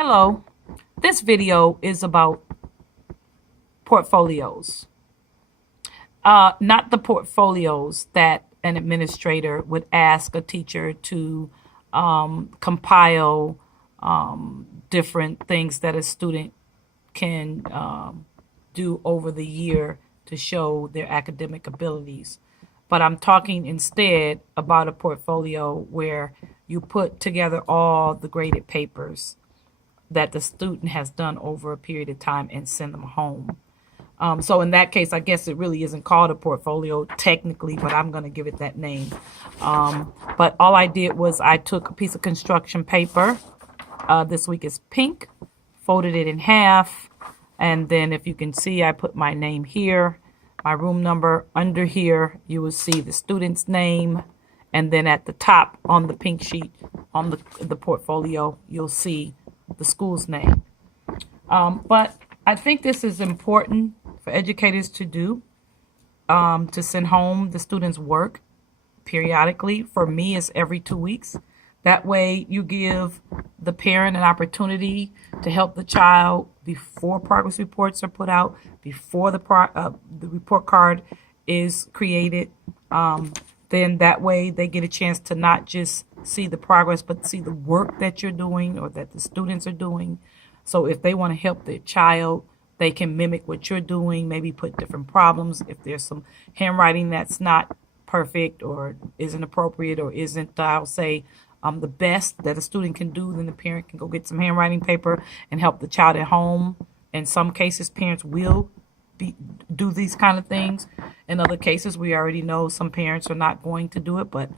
Hello, this video is about portfolios. Not the portfolios that an administrator would ask a teacher to compile different things that a student can do over the year to show their academic abilities. But I'm talking instead about a portfolio where you put together all the graded papers that the student has done over a period of time and send them home. So in that case, I guess it really isn't called a portfolio technically, but I'm going to give it that name. But all I did was I took a piece of construction paper. This week is pink, folded it in half. And then if you can see, I put my name here, my room number under here. You will see the student's name. And then at the top on the pink sheet on the portfolio, you'll see the school's name. But I think this is important for educators to do, to send home the students' work periodically. For me, it's every 2 weeks. That way you give the parent an opportunity to help the child before progress reports are put out, before the report card is created. Then that way they get a chance to not just see the progress, but see the work that you're doing or that the students are doing. So if they want to help their child, they can mimic what you're doing, maybe put different problems. If there's some handwriting that's not perfect or isn't appropriate or isn't, I'll say, the best that a student can do, then the parent can go get some handwriting paper and help the child at home. In some cases, parents will do these kind of things. In other cases, we already know some parents are not going to do it. But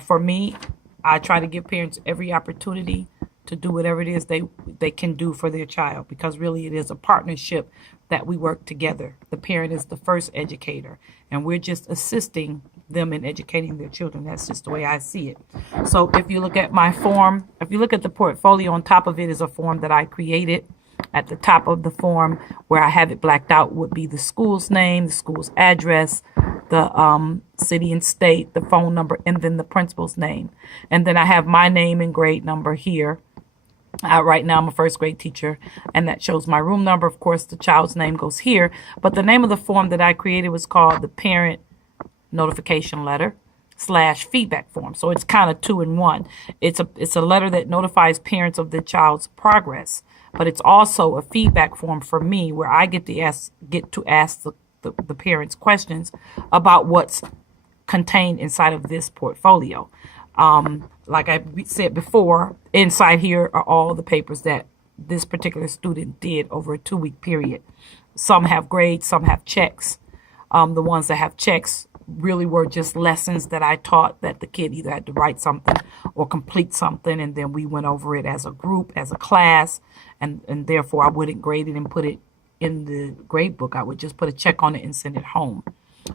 for me, I try to give parents every opportunity to do whatever it is they can do for their child, because really it is a partnership that we work together. The parent is the first educator, and we're just assisting them in educating their children. That's just the way I see it. So if you look at my form, if you look at the portfolio, on top of it is a form that I created. At the top of the form, where I have it blacked out, would be the school's name, the school's address, the city and state, the phone number, and then the principal's name. And then I have my name and grade number here. Right now, I'm a first grade teacher, and that shows my room number. Of course, the child's name goes here. But the name of the form that I created was called the Parent Notification Letter / feedback form. So it's kind of 2 in 1. It's a letter that notifies parents of the child's progress, but it's also a feedback form for me, where I get to ask the parents questions about what's contained inside of this portfolio. Like I said before, inside here are all the papers that this particular student did over a 2-week period. Some have grades, some have checks. The ones that have checks really were just lessons that I taught, that the kid either had to write something or complete something, and then we went over it as a group, as a class, and therefore I wouldn't grade it and put it in the grade book. I would just put a check on it and send it home.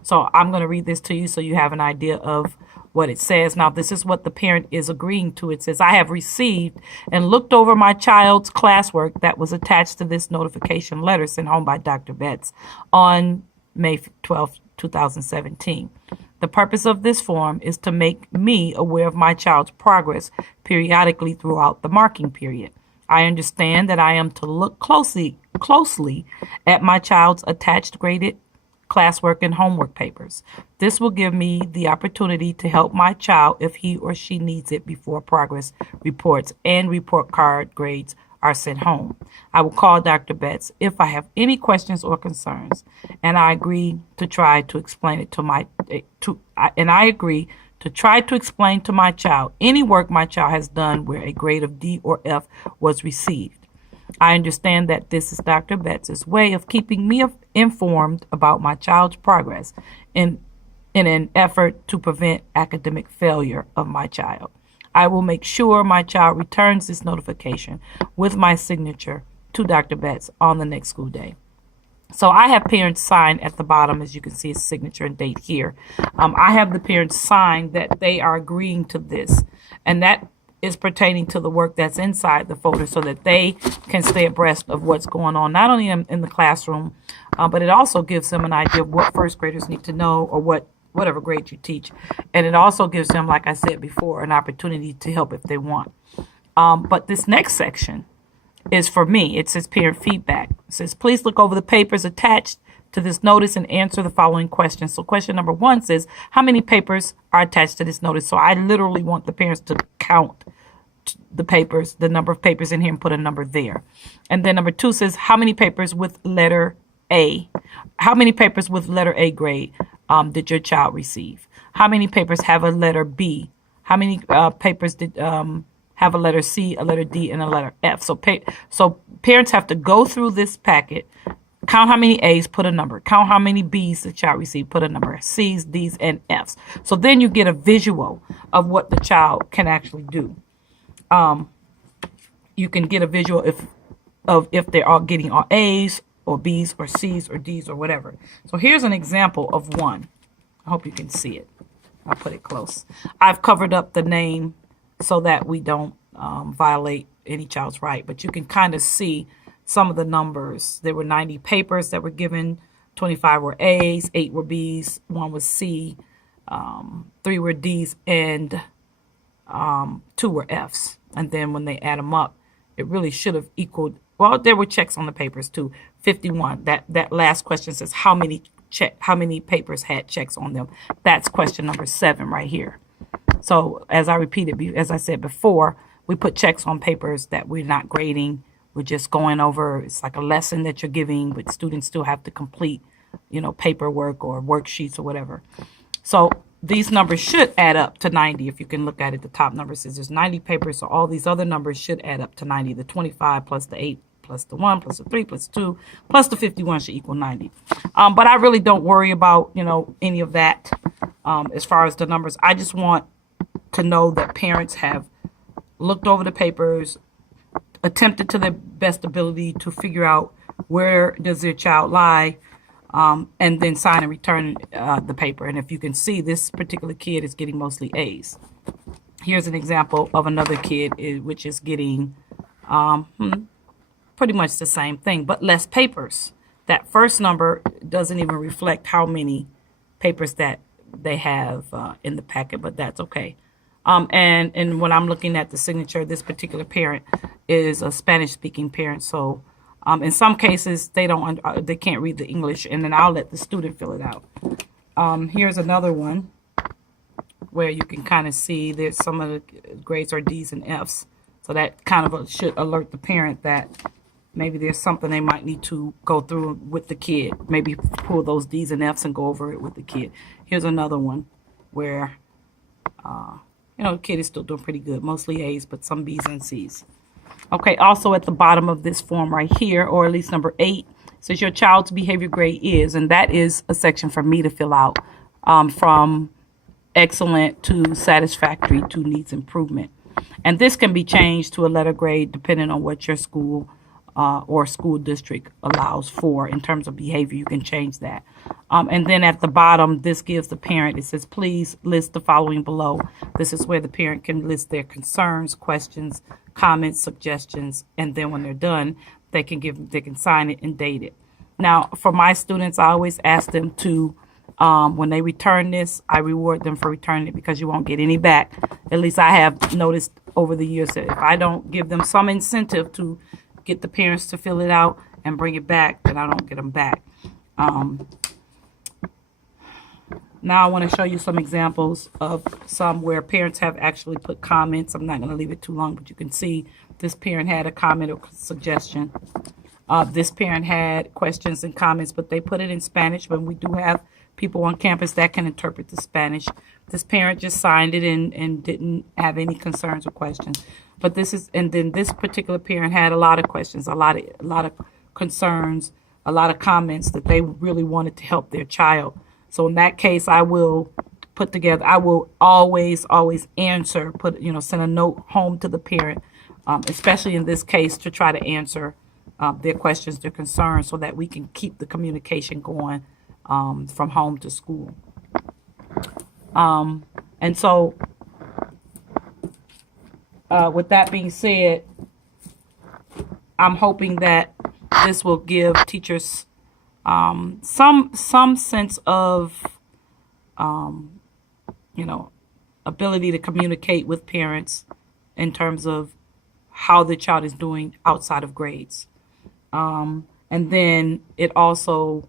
So I'm going to read this to you so you have an idea of what it says. Now, this is what the parent is agreeing to. It says, I have received and looked over my child's classwork that was attached to this notification letter sent home by Dr. Betts on May 12, 2017. The purpose of this form is to make me aware of my child's progress periodically throughout the marking period. I understand that I am to look closely at my child's attached graded classwork and homework papers. This will give me the opportunity to help my child if he or she needs it before progress reports and report card grades are sent home. I will call Dr. Betts if I have any questions or concerns, and I agree to try to explain it to my child any work my child has done where a grade of D or F was received. I understand that this is Dr. Betts' way of keeping me informed about my child's progress in an effort to prevent academic failure of my child. I will make sure my child returns this notification with my signature to Dr. Betts on the next school day. So I have parents sign at the bottom, as you can see, his signature and date here. I have the parents sign that they are agreeing to this, and that is pertaining to the work that's inside the folder, so that they can stay abreast of what's going on, not only in the classroom, but it also gives them an idea of what first graders need to know, or whatever grade you teach. And it also gives them, like I said before, an opportunity to help if they want. But this next section is for me. It says parent feedback. It says, please look over the papers attached to this notice and answer the following questions. So question number 1 says, how many papers are attached to this notice? So I literally want the parents to count the papers, the number of papers in here, and put a number there. And then number 2 says, how many papers with letter A? How many papers with letter A grade did your child receive? How many papers have a letter B? How many papers did have a letter C, a letter D, and a letter F? So parents have to go through this packet, count how many A's, put a number. Count how many B's the child received, put a number. C's, D's, and F's. So then you get a visual of what the child can actually do. You can get a visual if they're all getting all A's or B's or C's or D's or whatever. So here's an example of one. I hope you can see it. I'll put it close. I've covered up the name so that we don't violate any child's right, but you can kind of see some of the numbers. There were 90 papers that were given. 25 were A's, 8 were B's, 1 was C, 3 were D's, and 2 were F's. And then when they add them up, it really should have equaled. Well, there were checks on the papers too. 51. That last question says how many papers had checks on them. That's question number 7 right here. So as I said before, we put checks on papers that we're not grading. We're just going over. It's like a lesson that you're giving, but students still have to complete, paperwork or worksheets or whatever. So these numbers should add up to 90. If you can look at it, the top number says there's 90 papers. So all these other numbers should add up to 90. The 25 plus the 8 plus the 1 plus the 3 plus 2 plus the 51 should equal 90. But I really don't worry about, any of that as far as the numbers. I just want to know that parents have looked over the papers, attempted to their best ability to figure out where does their child lie, and then sign and return the paper. And if you can see, this particular kid is getting mostly A's. Here's an example of another kid which is getting pretty much the same thing, but less papers. That first number doesn't even reflect how many papers that they have in the packet, but that's okay. And when I'm looking at the signature, this particular parent is a Spanish-speaking parent. So in some cases, they can't read the English, and then I'll let the student fill it out. Here's another one where you can kind of see that some of the grades are D's and F's. So that kind of should alert the parent that maybe there's something they might need to go through with the kid. Maybe pull those D's and F's and go over it with the kid. Here's another one where the kid is still doing pretty good. Mostly A's, but some B's and C's. Okay, also at the bottom of this form right here, or at least number 8, says your child's behavior grade is, and that is a section for me to fill out, from excellent to satisfactory to needs improvement. And this can be changed to a letter grade depending on what your school or school district allows for in terms of behavior. You can change that. And then at the bottom, this gives the parent, it says, please list the following below. This is where the parent can list their concerns, questions, comments, suggestions, and then when they're done, they can sign it and date it. Now, for my students, I always ask them to, when they return this, I reward them for returning it because you won't get any back. At least I have noticed over the years that if I don't give them some incentive to get the parents to fill it out and bring it back, then I don't get them back. Now I want to show you some examples of some where parents have actually put comments. I'm not going to leave it too long, but you can see this parent had a comment or suggestion. This parent had questions and comments, but they put it in Spanish, but we do have people on campus that can interpret the Spanish. This parent just signed it and didn't have any concerns or questions. But then this particular parent had a lot of questions, a lot of concerns, a lot of comments that they really wanted to help their child. So in that case, I will always answer, send a note home to the parent, especially in this case, to try to answer their questions, their concerns, so that we can keep the communication going from home to school. And so with that being said, I'm hoping that this will give teachers some sense of ability to communicate with parents in terms of how the child is doing outside of grades. And then it also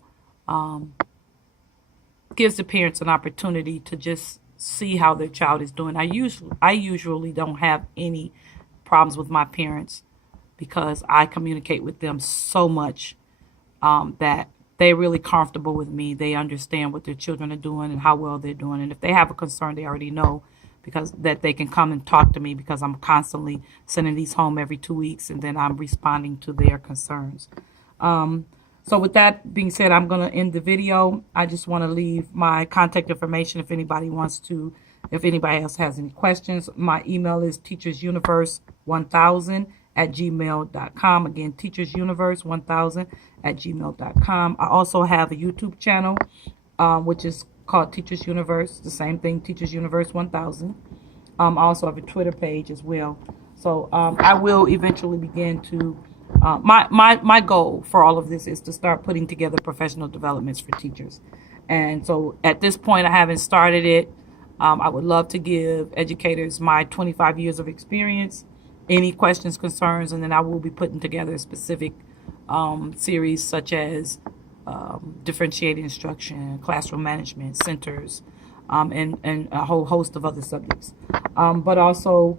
gives the parents an opportunity to just see how their child is doing. I usually don't have any problems with my parents because I communicate with them so much that they're really comfortable with me. They understand what their children are doing and how well they're doing. And if they have a concern, they already know because that they can come and talk to me because I'm constantly sending these home every 2 weeks and then I'm responding to their concerns. So with that being said, I'm going to end the video. I just want to leave my contact information if anybody wants to, if anybody else has any questions. My email is teachersuniverse1000@gmail.com. Again, teachersuniverse1000@gmail.com. I also have a YouTube channel, which is called Teachers Universe. The same thing, Teachers Universe 1000. I also have a Twitter page as well. So I will eventually begin to my goal for all of this is to start putting together professional developments for teachers. And so at this point, I haven't started it. I would love to give educators my 25 years of experience, any questions, concerns, and then I will be putting together a specific series such as differentiated instruction, classroom management, centers, and a whole host of other subjects. But also,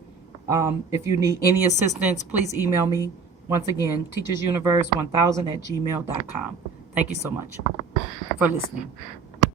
if you need any assistance, please email me. Once again, teachersuniverse1000@gmail.com. Thank you so much for listening.